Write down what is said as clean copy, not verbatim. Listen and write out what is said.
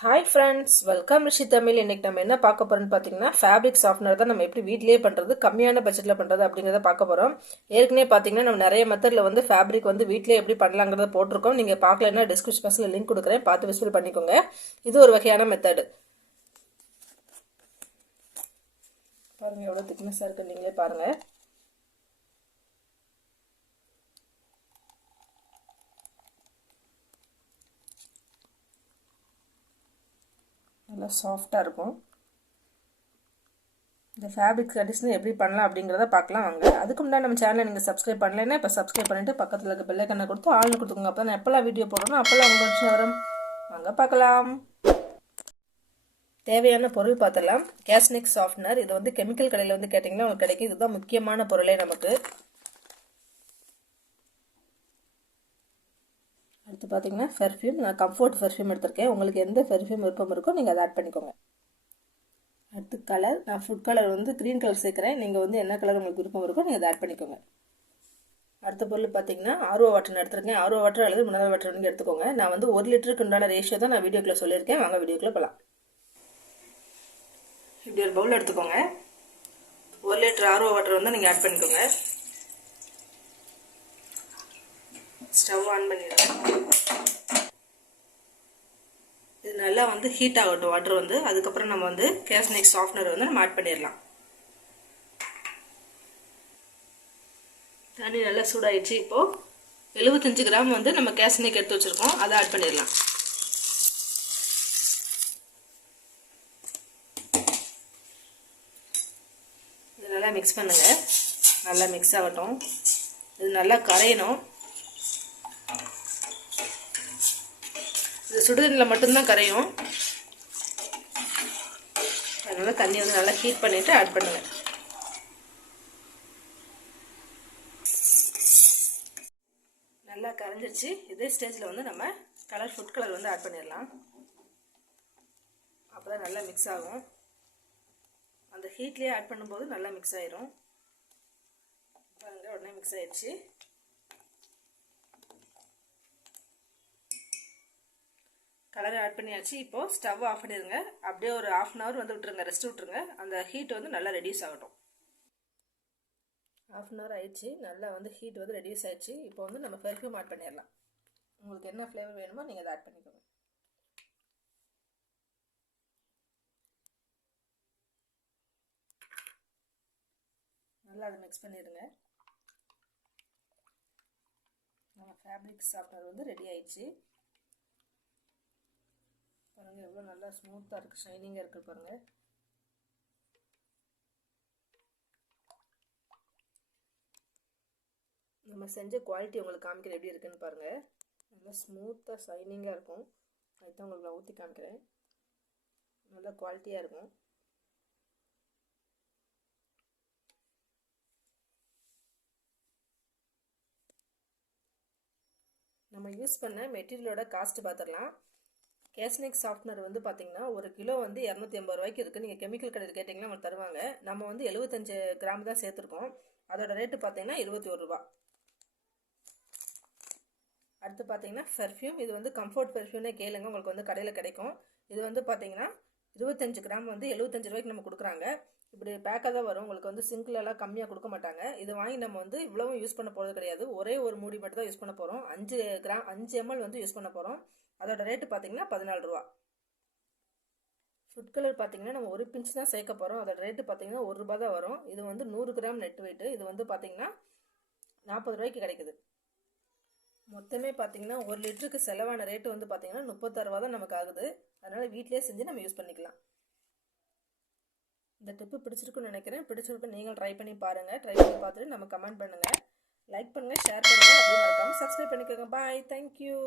Hi friends, welcome ரிஷி தமிழ். இன்னைக்கு நம்ம என்ன பார்க்க போறோம்னு பார்த்தீங்கன்னா, ஃபேப்ரிக் சாஃப்ட்னர் தான் நம்ம எப்படி வீட்லேயே பண்ணுறது, கம்மியான பட்ஜெட்டில் பண்ணுறது அப்படிங்கிறத பார்க்க போகிறோம். ஏற்கனவே பார்த்தீங்கன்னா நம்ம நிறைய மெத்தடில் வந்து ஃபேப்ரிக் வந்து வீட்லேயே எப்படி பண்ணலாங்கிறத போட்டிருக்கோம். நீங்கள் பார்க்கலன்னா டிஸ்கிரிப்ஷன் பாக்ஸில் லிங்க் கொடுக்குறேன், பார்த்து விசிட் பண்ணிக்கோங்க. இது ஒரு வகையான மெத்தடு. பாருங்கள் எவ்வளோ திக்னஸாக இருக்குது, நீங்களே பாருங்கள். நல்லா சாஃப்டாக இருக்கும். இந்த ஃபேப்ரிக் கண்டிஷனர் எப்படி பண்ணலாம் அப்படிங்கிறத பார்க்கலாம் வாங்க. அதுக்கு முன்னாடி நம்ம சேனலை நீங்கள் சப்ஸ்கிரைப் பண்ணலைன்னா இப்போ சப்ஸ்கிரைப் பண்ணிவிட்டு பக்கத்தில் இருக்க பெல் ஐக்கனை கொடுத்து ஆள்னு கொடுத்துக்கோங்க. அப்போ நான் எப்போல்லாம் வீடியோ போடுறோம் அப்போல்லாம் உங்களுக்கு வரும். வாங்க பார்க்கலாம். தேவையான பொருள் பார்த்துடலாம். கேஸ்னிக் சாஃப்ட்னர், இது வந்து கெமிக்கல் கடையில் வந்து கேட்டிங்கன்னா உங்களுக்கு கிடைக்கும். இதுதான் முக்கியமான பொருளே நமக்கு. அடுத்து பார்த்தீங்கன்னா பெர்ஃப்யூம். நான் கம்ஃபர்ட் பெர்ஃப்யூம் எடுத்திருக்கேன். உங்களுக்கு எந்த பெர்ஃப்யூம் விருப்பம் இருக்கோ நீங்கள் அதை ஆட் பண்ணிக்கோங்க. அடுத்து கலர், நான் ஃபுட் கலர் வந்து க்ரீன் கலர் சேர்க்குறேன். நீங்கள் வந்து என்ன கலர் உங்களுக்கு விருப்பம் இருக்கோ நீங்கள் அதை ஆட் பண்ணிக்கோங்க. அடுத்த பொருள் பார்த்தீங்கன்னா ஆர்ஓ வாட்டர் எடுத்துருக்கேன். ஆர்ஓ வாட்டர் அல்லது மினரல் வாட்டர் நீங்கள் எடுத்துக்கோங்க. நான் வந்து 1 லிட்டருக்கு உண்டான ரேஷியோ தான் நான் வீடியோக்குள்ளே சொல்லியிருக்கேன். வாங்க வீடியோக்குள்ளே போகலாம். இப்படி ஒரு பவுல் எடுத்துக்கோங்க. 1 லிட்டர் ஆர்ஓ வாட்டர் வந்து நீங்கள் ஆட் பண்ணிக்கோங்க. ஸ்டவ் ஆன் பண்ணிடுங்க. இது நல்லா வந்து ஹீட் ஆகட்டும் வாட்டர் வந்து. அதுக்கப்புறம் நம்ம வந்து கேஸ்னிக் சாஃப்ட்னர் வந்து நம்ம ஆட் பண்ணிடலாம். தண்ணி நல்லா சூடாயிடுச்சு. இப்போது 75 கிராம் வந்து நம்ம கேஸ்னிக் எடுத்து வச்சுருக்கோம், அதை ஆட் பண்ணிடலாம். இது நல்லா மிக்ஸ் பண்ணுங்க. நல்லா மிக்ஸ் ஆகட்டும். இது நல்லா கரையணும். இது சுடுதண்ணில் மட்டும்தான் கரையும். அதனால் தண்ணி வந்து நல்லா ஹீட் பண்ணிவிட்டு ஆட் பண்ணுங்க. நல்லா கரைஞ்சிருச்சு. இதே ஸ்டேஜில் வந்து நம்ம ஃபுட் கலர் வந்து ஆட் பண்ணிடலாம். அப்போ தான் நல்லா மிக்ஸ் ஆகும். அந்த ஹீட்லேயே ஆட் பண்ணும்போது நல்லா மிக்ஸ் ஆயிரும். பாருங்க, உடனே மிக்ஸ் ஆயிடுச்சு. கலரை ஆட் பண்ணியாச்சு. இப்போது ஸ்டவ் ஆஃப் பண்ணிடுங்க. அப்படியே ஒரு 1/2 hour வந்து விட்டுருங்க, ரெஸ்ட் விட்டுருங்க. அந்த ஹீட் வந்து நல்லா ரெடியூஸ் ஆகட்டும். 1/2 hour ஆயிடுச்சு. நல்லா வந்து ஹீட் வந்து ரெடியூஸ் ஆயிடுச்சு. இப்போ வந்து நம்ம பெர்ஃப்யூம் ஆட் பண்ணிடலாம். உங்களுக்கு என்ன ஃப்ளேவர் வேணுமோ நீங்கள் அதை ஆட் பண்ணிக்கோங்க. நல்லா அதை மிக்ஸ் பண்ணிடுங்க. நம்ம ஃபேப்ரிக் சாஃப்ட்னர் வந்து ரெடி ஆயிடுச்சு. பாருங்கள் எவ்வளோ நல்லா ஸ்மூத்தாக இருக்குது, ஷைனிங்காக இருக்குது பாருங்கள். நம்ம செஞ்ச குவாலிட்டி உங்களுக்கு காமிக்கிறேன் எப்படி இருக்குன்னு பாருங்கள். நல்லா ஸ்மூத்தாக ஷைனிங்காக இருக்கும். அதுதான் உங்களுக்கு நான் ஊற்றி காமிக்கிறேன். நல்லா குவாலிட்டியாக இருக்கும். நம்ம யூஸ் பண்ண மெட்டீரியலோட காஸ்ட் பார்த்துடலாம். கேஸ்னிக் சாஃப்ட்னர் வந்து பார்த்தீங்கன்னா 1 கிலோ வந்து 280 ரூபாய்க்கு இருக்குது. நீங்கள் கெமிக்கல் கடையில் கேட்டிங்கன்னா அவங்க தருவாங்க. நம்ம வந்து 75 கிராம் தான் சேர்த்துருக்கோம். அதோட ரேட்டு பார்த்தீங்கன்னா 21 ரூபா. அடுத்து பார்த்தீங்கன்னா பெர்ஃப்யூம். இது வந்து கம்ஃபர்ட் பெர்ஃப்யூம்னே கேளுங்க, உங்களுக்கு வந்து கடையில் கிடைக்கும். இது வந்து பார்த்தீங்கன்னா 25 கிராம் வந்து 75 ரூபாய்க்கு நம்ம கொடுக்குறாங்க. இப்படி பேக்காக தான் வரும். உங்களுக்கு வந்து சிங்கிளெல்லாம் கம்மியாக கொடுக்க மாட்டாங்க. இது வாங்கி நம்ம வந்து இவ்வளவும் யூஸ் பண்ண போகிறது கிடையாது. ஒரே ஒரு மூடி மட்டும் தான் யூஸ் பண்ண போகிறோம். 5 ml வந்து யூஸ் பண்ண போகிறோம். அதோட ரேட்டு பார்த்தீங்கன்னா 14 ரூபா. ஃபுட் கலர் பார்த்தீங்கன்னா நம்ம 1 பிஞ்ச் தான் சேர்க்க போகிறோம். அதோட ரேட்டு பார்த்தீங்கன்னா 1 ரூபா தான் வரும். இது வந்து 100 கிராம் நெட் வெயிட்டு. இது வந்து பார்த்தீங்கன்னா 40 ரூபாய்க்கு கிடைக்குது. மொத்தமே பார்த்தீங்கன்னா 1 லிட்டருக்கு செலவான ரேட்டு வந்து பார்த்தீங்கன்னா 36 ரூபா தான் நமக்கு ஆகுது. அதனால் வீட்டிலே செஞ்சு நம்ம யூஸ் பண்ணிக்கலாம். இந்த டிப்பு பிடிச்சிருக்குன்னு நினைக்கிறேன். பிடிச்சிருக்கு, நீங்கள் ட்ரை பண்ணி பாருங்கள். ட்ரை பண்ணி பார்த்துட்டு நம்ம கமெண்ட் பண்ணுங்கள், லைக் பண்ணுங்கள், ஷேர் பண்ணுங்கள். அப்படியே மறக்காமல் சப்ஸ்கிரைப் பண்ணிக்கோங்க. பாய், தேங்க்யூ.